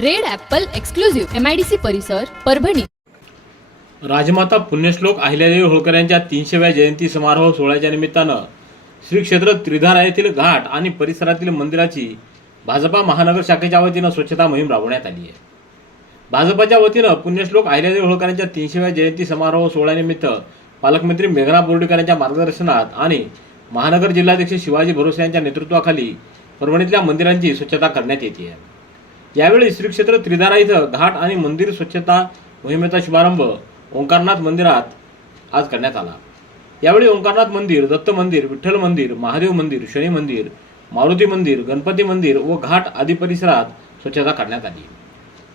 Red apple exclusive MIDC परिसर परभणी. राजमाता पुण्यश्लोक अहिल्यादेवी होळकर यांच्या तीनशेव्या जयंती समारोह सोहळ्याच्या निमित्तानं श्री क्षेत्र त्रिधारा येथील घाट आणि परिसरातील मंदिराची भाजपा महानगर शाखेच्या वतीनं स्वच्छता मोहीम राबवण्यात आली आहे. भाजपाच्या वतीनं पुण्यश्लोक अहिल्यादेवी होळकर यांच्या तीनशेव्या जयंती समारोह सोहळ्यानिमित्त पालकमंत्री मेघना बोर्डीकर यांच्या मार्गदर्शनात आणि महानगर जिल्हाध्यक्ष शिवाजी भरोसे यांच्या नेतृत्वाखाली परभणीतल्या मंदिरांची स्वच्छता करण्यात येते आहे. यावेळी श्री क्षेत्र त्रिधारा इथं घाट आणि मंदिर स्वच्छता मोहिमेचा शुभारंभ ओंकारनाथ मंदिरात आज करण्यात आला. यावेळी ओंकारनाथ मंदिर दत्त मंदिर विठ्ठल मंदिर महादेव मंदिर शनी मंदिर मारुती मंदिर गणपती मंदिर व घाट आदी परिसरात स्वच्छता करण्यात आली.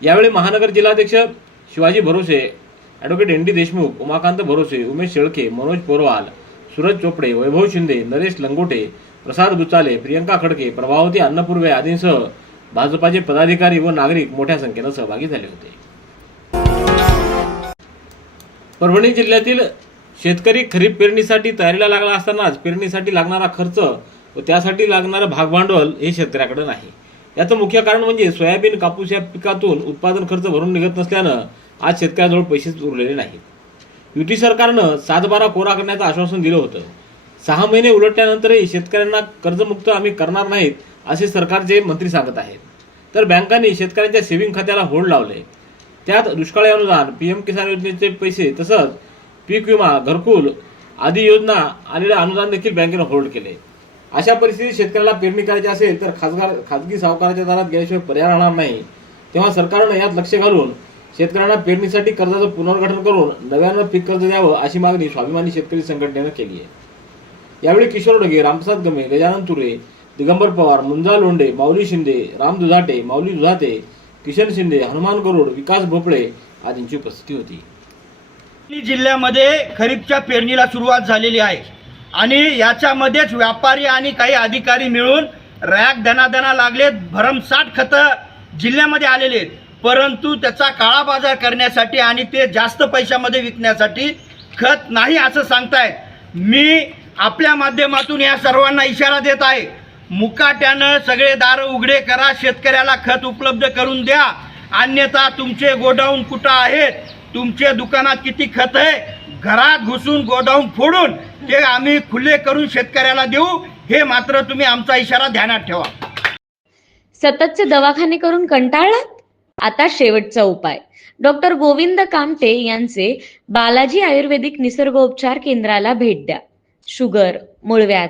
यावेळी महानगर जिल्हाध्यक्ष Shivaji Bharose advocate N D Deshmukh Umakant Bharose Umesh Shelke Manoj Porwal Suraj Chopde वैभव शिंदे नरेश लंगोटे प्रसाद दुचाले प्रियंका खडके प्रभावती अन्नपूर्वे आदींसह भाजपाचे पदाधिकारी व नागरिक मोठ्या संख्येनं सहभागी झाले होते. परभणी जिल्ह्यातील शेतकरी खरीप पेरणीसाठी तयारीला लागला असतानाच पेरणीसाठी लागणारा खर्च व त्यासाठी लागणारं भागभांडवल हे शेतकऱ्याकडे नाही. याचं मुख्य कारण म्हणजे सोयाबीन कापूस या पिकातून उत्पादन खर्च भरून निघत नसल्यानं आज शेतकऱ्याजवळ पैसेच उरलेले नाहीत. युती सरकारनं सातबारा कोरा करण्याचं आश्वासन दिलं होतं. सहा महिने उलटल्यानंतरही शेतकऱ्यांना कर्जमुक्त आम्ही करणार नाहीत असे सरकारचे मंत्री सांगत आहेत. तर बँकांनी शेतकऱ्यांच्या सेव्हिंग खात्याला होल्ड लावले. त्यात दुष्काळी अनुदान पी एम किसान योजनेचे पैसे तसंच पीक विमा घरकुल आदी योजना आलेलं अनुदान देखील बँकेनं होल्ड केले. अशा परिस्थितीत शेतकऱ्याला पेरणी करायची असेल तर खासगार खाजगी सावकाराच्या दारात गेल्याशिवाय पर्याय राहणार नाही. तेव्हा सरकारनं यात लक्ष घालून शेतकऱ्यांना पेरणीसाठी कर्जाचं पुनर्गठन करून नव्यानं पीक कर्ज द्यावं अशी मागणी स्वाभिमानी शेतकरी संघटनेनं केली आहे. यावेळी किशोर डगे रामप्रसाद गमे गजानन तुरे दिगंबर पवार मुंजा लोंढे माऊली शिंदे राम दुधाटे माऊली दुधाटे किशन शिंदे हनुमान गरुड विकास भोपळे आदींची उपस्थिती होती. जिल्ह्यामध्ये खरीपच्या पेरणीला सुरुवात झालेली आहे. आणि याच्यामध्येच व्यापारी आणि काही अधिकारी मिळून रॅक धनाधना लागलेत भरमसाठ खतं जिल्ह्यामध्ये आलेले आहेत. परंतु त्याचा काळा बाजार करण्यासाठी आणि ते जास्त पैशामध्ये विकण्यासाठी खत नाही असं सांगतायत. मी आपल्या माध्यमातून या सर्वांना इशारा देत आहे. मुकाट्यानं सगळे दार उघडे करा शेतकऱ्याला खत उपलब्ध करून द्या. अन्यथा तुमचे गोडाऊन कुठं आहेत? तुमच्या दुकानात किती खत आहे? घरात घुसून गोडाऊन फोडून ते आम्ही खुले करून शेतकऱ्याला देऊ. हे मात्र तुम्ही आमचा इशारा ध्यानात ठेवा. सततचे दवाखाने करून कंटाळलात? आता शेवटचा उपाय. डॉक्टर गोविंद कामटे यांचे बालाजी आयुर्वेदिक निसर्गोपचार केंद्राला भेट द्या. शुगर मूळव्याध.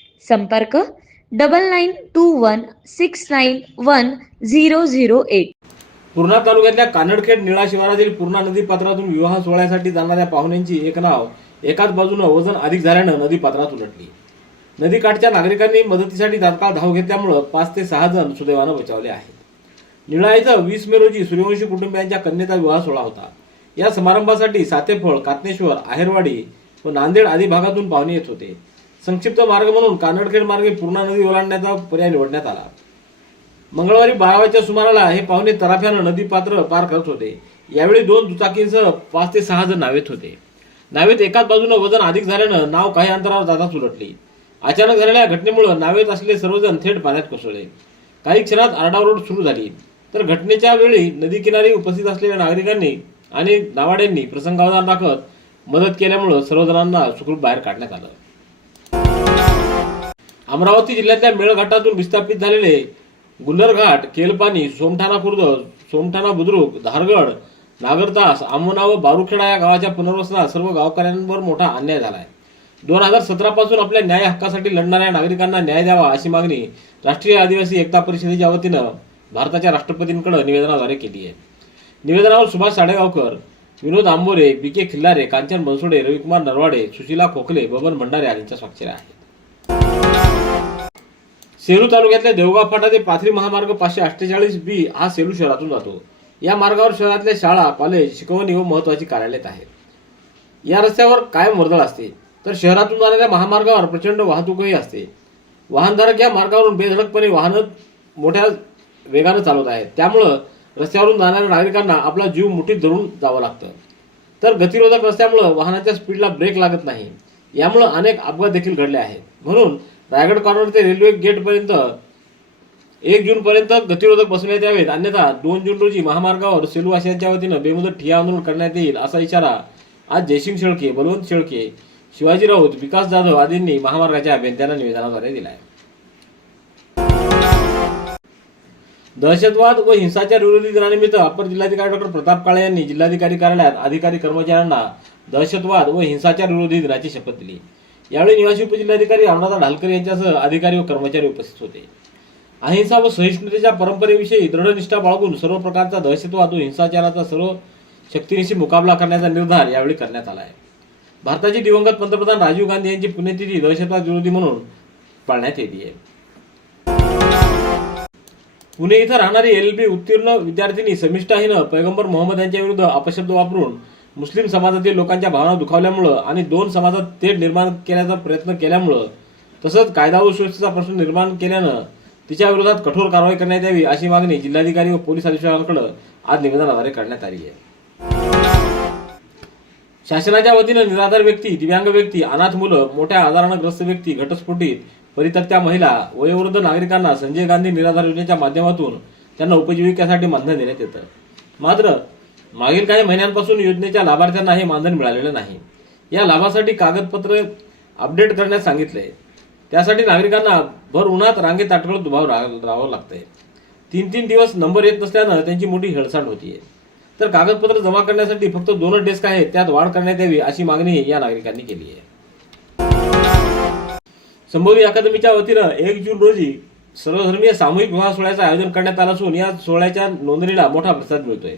संपर्क double nine two one six nine one zero zero eight Purna तालुक्यातल्या कानडखेड निळा शिवारातील पूर्णा नदी पात्रातून विवाह सोहळ्यासाठी जाणाऱ्या पाहुण्यांची एक नाव एकाच बाजूनं वजन अधिक झाल्यानं नदी पात्रात उलटली. नदीकाठच्या नागरिकांनी मदतीसाठी तात्काळ धाव घेतल्यामुळं पाच ते सहा जण सुदैवानं बचावले आहेत. निळा इथं वीस मे रोजी सूर्यवंशी कुटुंबियांच्या कन्येचा विवाह सोहळा होता. या समारंभासाठी सातेफळ कातनेश्वर आहेरवाडी व नांदेड आदी भागातून पाहुणे येत होते. संक्षिप्त मार्ग म्हणून कानडखेड मार्गे पूर्णा नदी ओलांडण्याचा पर्याय निवडण्यात आला. मंगळवारी बारावाच्या सुमाराला हे पाहुणे तराफ्यानं नदी पात्र पार करत होते. यावेळी दोन दुचाकींसह पाच ते सहा जण नावेत होते. नावेत एकाच बाजूनं वजन अधिक झाल्यानं नाव काही अंतरावर जाताच उलटली. अचानक झालेल्या घटनेमुळे नावेत असलेले सर्वजण थेट पाण्यात कोसळले. काही क्षणात आरडाओरड सुरू झाली. तर घटनेच्या वेळी नदी किनारी उपस्थित असलेल्या नागरिकांनी आणि नावाड्यांनी प्रसंगावधान दाखवत मदत केल्यामुळं सर्वजणांना सुखरूप बाहेर काढण्यात आलं. अमरावती जिल्ह्यातल्या मेळघाटातून विस्थापित झालेले गुन्नरघाट केलपानी सोमठाणा खुर्द सोमठाणा बुद्रुक धारगड नागरतास आमोना व बारुखेडा या गावाच्या पुनर्वसनात सर्व गावकऱ्यांवर मोठा अन्याय झाला आहे दोन हजार सतरा पासून आपल्या न्याय हक्कासाठी लढणाऱ्या नागरिकांना न्याय द्यावा अशी मागणी राष्ट्रीय आदिवासी एकता परिषदेच्या वतीनं भारताच्या राष्ट्रपतींकडे निवेदनाद्वारे केली आहे. निवेदनावर सुभाष साडेगावकर विनोद आंबोरे बी के खिल्लारे कांचन बनसोडे रविकुमार नरवाडे सुशीला खोखले बबन भंडारे यांच्या स्वाक्षऱ्या आहेत. सेलू तालुक्यातल्या देवगाव फाटा ते पाथरी महामार्ग पाचशे अठ्ठेचाळीस बी हा सेलू शहरातून जातो. या मार्गावर शहरातल्या शाळा कॉलेज शिकवणी व महत्वाची कार्यालयत आहेत. या रस्त्यावर कायम वर्दळ असते तर शहरातून जाणाऱ्या महामार्गावर प्रचंड वाहतूकही असते. वाहनधारक या मार्गावरून बेधडकपणे वाहनं मोठ्या वेगानं चालवत आहेत. त्यामुळं रस्त्यावरून जाणाऱ्या नागरिकांना आपला जीव मुठीत धरून जावं लागतं. तर गतिरोधक रस्त्यामुळं वाहनाच्या स्पीडला ब्रेक लागत नाही. यामुळं अनेक अपघात देखील घडले आहेत. म्हणून रायगड कॉर्नर ते रेल्वे गेटपर्यंत एक जून पर्यंत गतिरोधक बसवण्यात यावेत. अन्यथा दोन जून रोजी महामार्गावर सेलूवासियांच्या वतीनं बेमुदत ठिया आंदोलन करण्यात येईल असा इशारा आज जयसिंग शेळके बलवंत शेळके शिवाजी राऊत विकास जाधव आदींनी महामार्गाच्या अभियंत्यांना निवेदनाद्वारे दिला आहे दहशतवाद व हिंसाचार विरोधी दिनानिमित्त अपर जिल्हाधिकारी डॉक्टर प्रताप काळे यांनी जिल्हाधिकारी कार्यालयात अधिकारी कर्मचाऱ्यांना दहशतवाद व हिंसाचार विरोधी दिनाची शपथ दिली. यावेळी निवासी उपजिल्हाधिकारी रामदादा ढालकर यांच्यासह अधिकारी व कर्मचारी उपस्थित होते. अहिंसा व सहिष्णुतेच्या परंपरेविषयी दृढनिष्ठा बाळगून सर्व प्रकारचा दहशतवाद व हिंसाचाराचा सर्व शक्तीनिशी मुकाबला करण्याचा निर्धार यावेळी करण्यात आला आहे. भारताचे दिवंगत पंतप्रधान राजीव गांधी यांची पुण्यतिथी दहशतवाद विरोधी म्हणून पाळण्यात येते आहे. पुणे इथं राहणारी एल बी उत्तीर्ण विद्यार्थिनी समिष्ठाहीनं पैगंबर मोहम्मद यांच्या विरुद्ध अपशब्द वापरून मुस्लिम समाजातील लोकांच्या भावना दुखावल्यामुळं आणि दोन समाजात तेढ निर्माण केल्याचा प्रयत्न केल्यामुळं तसंच कायदा व सुव्यवस्थेचा प्रश्न निर्माण केल्यानं तिच्या विरोधात कठोर कारवाई करण्यात यावी अशी मागणी जिल्हाधिकारी व पोलीस अधीक्षकांकडे आज निवेदनाद्वारे करण्यात आली आहे. शासनाच्या वतीनं निराधार व्यक्ती दिव्यांग व्यक्ती अनाथ मुलं मोठ्या आजारानं ग्रस्त व्यक्ती घटस्फोटीत परित्यक्त्या महिला वयोवृद्ध नागरिकांना संजय गांधी निराधार योजनेच्या माध्यमातून त्यांना उपजीविकेसाठी मानधन देण्यात येतं. मात्र मागील काही महिन्यांपासून योजनेच्या लाभार्थ्यांना हे मानधन मिळालेलं नाही. या लाभासाठी कागदपत्र अपडेट करण्यास सांगितले. त्यासाठी नागरिकांना भर उन्हात रांगेत ताटकळत उभा राहावं लागतंय. तीन तीन दिवस नंबर येत नसल्यानं त्यांची मोठी हेळसांड होतीये. तर कागदपत्र जमा करण्यासाठी फक्त दोनच डेस्क आहेत त्यात वाढ करण्यात यावी अशी मागणी या नागरिकांनी केली आहे. संबोधी अकादमीच्या वतीनं एक जून रोजी सर्वधर्मीय सामूहिक विवाह सोहळ्याचं आयोजन करण्यात आलं असून या सोहळ्याच्या नोंदणीला मोठा प्रतिसाद मिळतोय.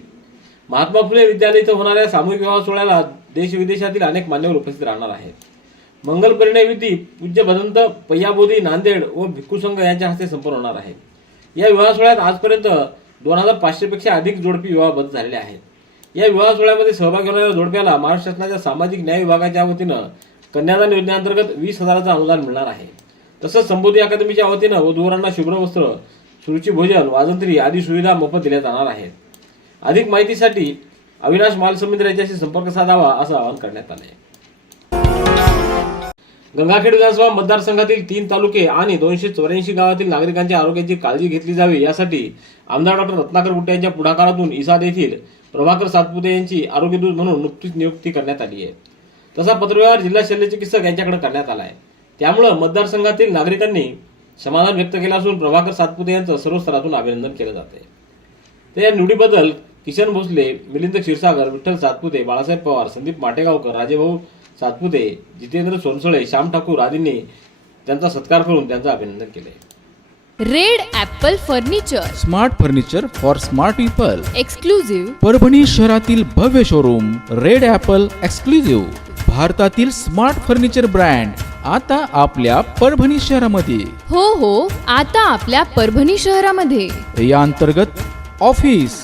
महात्मा फुले विद्यालय इथं होणाऱ्या सामूहिक विवाह सोहळ्याला देश विदेशातील अनेक मान्यवर उपस्थित राहणार आहेत. मंगल परिणय विधी पूज्य भदंत पय्याबोधी नांदेड व भिक्खू संघ यांच्या हस्ते संपन्न होणार आहे. या विवाह सोहळ्यात आजपर्यंत दोन हजार पाचशेपेक्षा अधिक जोडपी विवाहबद्ध झालेले आहेत. या विवाह सोहळ्यामध्ये सहभागी होणाऱ्या जोडप्याला महाराष्ट्र शासनाच्या सामाजिक न्याय विभागाच्या वतीनं कन्यादान योजनेअंतर्गत वीस हजाराचं अनुदान मिळणार आहे. तसंच संबोधी अकादमीच्या वतीनं वधूवरांना शुभ्र वस्त्र सुरुची भोजन वाजंत्री आदी सुविधा मोफत दिल्या जाणार आहेत. अधिक माहितीसाठी अविनाश मालसमुद्र यांच्याशी संपर्क साधावा असं आवाहन करण्यात आलं आहे गंगाखेड विधानसभा मतदारसंघातील तीन तालुके आणि दोनशे चौऱ्याऐंशी गावातील नागरिकांच्या आरोग्याची काळजी घेतली जावी यासाठी आमदार डॉक्टर रत्नाकर गुट्टे यांच्या पुढाकारातून इसाद येथील प्रभाकर सातपुते यांची आरोग्यदूत म्हणून नुकतीच नियुक्ती करण्यात आली आहे. तसा पत्रव्यवहार जिल्हा शल्यचिकित्सक यांच्याकडे करण्यात आला आहे त्यामुळं मतदारसंघातील नागरिकांनी समाधान व्यक्त केलं असून प्रभाकर सातपुते यांचं सर्व स्तरातून अभिनंदन केलं जात आहे त्या निवडीबद्दल किशन भोसले मिलिंद क्षीरसागर विठ्ठल सातपुते बाळासाहेब पवार संदीप माटेगावकर राजेभाऊ सातपुते जितेंद्र सोनसळे श्याम ठाकूर आदींनी त्यांचा सत्कार करून त्यांचं अभिनंदन केलंय. Red apple furniture. Smart furniture for smart people. Exclusive Parbhani शहरातील भव्य शोरूम रेड ॲपल एक्सक्लुझिव्ह भारतातील स्मार्ट फर्निचर ब्रँड आता आपल्या परभणी शहरामध्ये. हो हो आता आपल्या परभणी शहरामध्ये. या अंतर्गत ऑफिस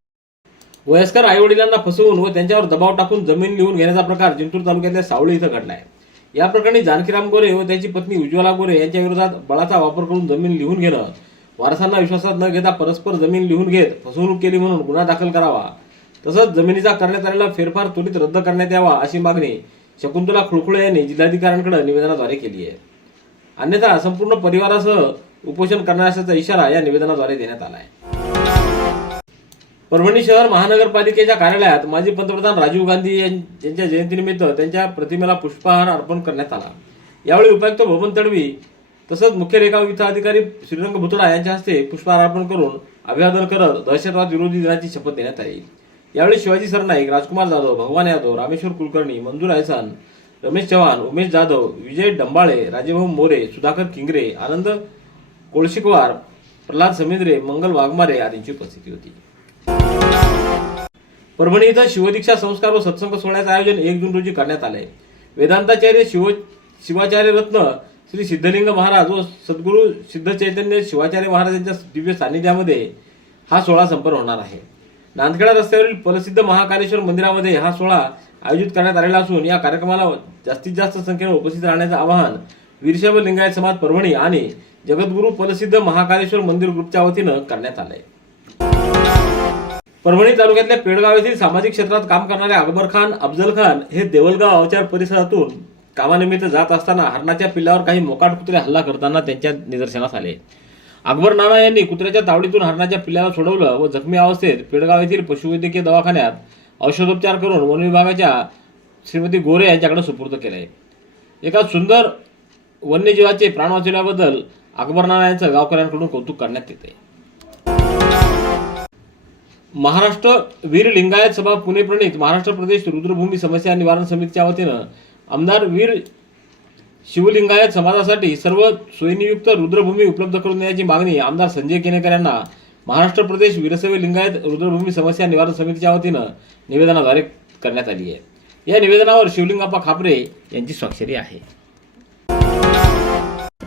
वयस्कर आईवडिलांना फसवून व त्यांच्यावर दबाव टाकून जमीन लिहून घेण्याचा प्रकार जिंतूर तालुक्यातल्या सावळी इथं घडलाय. या प्रकरणी जानकीराम गोरे व त्यांची पत्नी उज्ज्वला गोरे यांच्या विरोधात बळाचा वापर करून जमीन लिहून घेणं वारसांना विश्वासात न घेता परस्पर जमीन लिहून घेत फसवणूक केली म्हणून गुन्हा दाखल करावा तसंच जमिनीचा करण्यात आलेला फेरफार त्वरित रद्द करण्यात यावा अशी मागणी शकुंतला खुळखुळे यांनी जिल्हाधिकाऱ्यांकडे निवेदनाद्वारे केली आहे. अन्यथा संपूर्ण परिवारासह उपोषण करणार असल्याचा इशारा या निवेदनाद्वारे देण्यात आला आहे परभणी शहर महानगरपालिकेच्या कार्यालयात माजी पंतप्रधान राजीव गांधी यां- यांच्या जयंतीनिमित्त त्यांच्या प्रतिमेला पुष्पहार अर्पण करण्यात आला. यावेळी उपायुक्त भवन तडवी तसंच मुख्य रेखा अधिकारी श्रीरंग भुतडा यांच्या हस्ते पुष्पहार अर्पण करून अभिवादन करत दहशतवाद विरोधी दिनाची शपथ देण्यात आली. यावेळी शिवाजी सरनाईक राजकुमार जाधव भगवान यादव रामेश्वर कुलकर्णी मंजूर अहसान रमेश चव्हाण उमेश जाधव विजय डंबाळे राजेभाऊ मोरे सुधाकर किंगरे आनंद कोळशिकवार प्रल्हाद समिंद्रे मंगल वाघमारे आदींची उपस्थिती होती. परभणी इथं शिवदीक्षा संस्कार व सत्संग सोहळ्याचं आयोजन एक जून रोजी करण्यात आलंय. वेदांताचार्य शिव शिवाचार्य रत्न श्री सिद्धलिंग महाराज व सद्गुरू सिद्ध चैतन्य शिवाचार्य महाराज यांच्या दिव्य सानिध्यामध्ये हा सोहळा संपन्न होणार आहे. नांदखेडा रस्त्यावरील प्रसिद्ध महाकालेश्वर मंदिरामध्ये हा सोहळा आयोजित करण्यात आलेला असून या कार्यक्रमाला जास्तीत जास्त संख्येने उपस्थित राहण्याचं आवाहन वीरशैव लिंगायत समाज परभणी आणि जगद्गुरू प्रसिद्ध महाकालेश्वर मंदिर ग्रुपच्या वतीनं करण्यात आलंय. परभणी तालुक्यातल्या पेडगाव येथील सामाजिक क्षेत्रात काम करणारे अकबर खान अफजल खान हे देवलगाव अवचार परिसरातून कामानिमित्त जात असताना हरणाच्या पिल्लावर काही मोकाट कुत्रे हल्ला करताना त्यांच्या निदर्शनास आले. अकबर नाना यांनी कुत्र्याच्या तावडीतून हरणाच्या पिल्लाला सोडवलं व जखमी अवस्थेत पेडगाव येथील पशुवैद्यकीय दवाखान्यात औषधोपचार करून वन विभागाच्या श्रीमती गोरे यांच्याकडे सुपूर्द केले. एका सुंदर वन्यजीवाचे प्राण वाचवल्याबद्दल अकबर नाना यांचं गावकऱ्यांकडून कौतुक करण्यात येते. महाराष्ट्र वीर लिंगायत सभा पुणे प्रणित महाराष्ट्र प्रदेश रुद्रभूमी समस्या निवारण समितीच्या वतीनं आमदार वीर शिवलिंगायत समाजासाठी सर्व सोयीनियुक्त रुद्रभूमी उपलब्ध करून देण्याची मागणी आमदार संजय केनेकर यांना महाराष्ट्र प्रदेश वीरशैव लिंगायत रुद्रभूमी समस्या निवारण समितीच्या वतीनं निवेदनाद्वारे करण्यात आली आहे. या निवेदनावर शिवलिंगाप्पा खापरे यांची स्वाक्षरी आहे.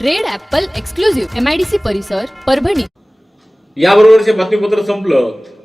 Red apple exclusive M I D C परिसर परभणी. याबरोबरचे बातमीपत्र संपलं.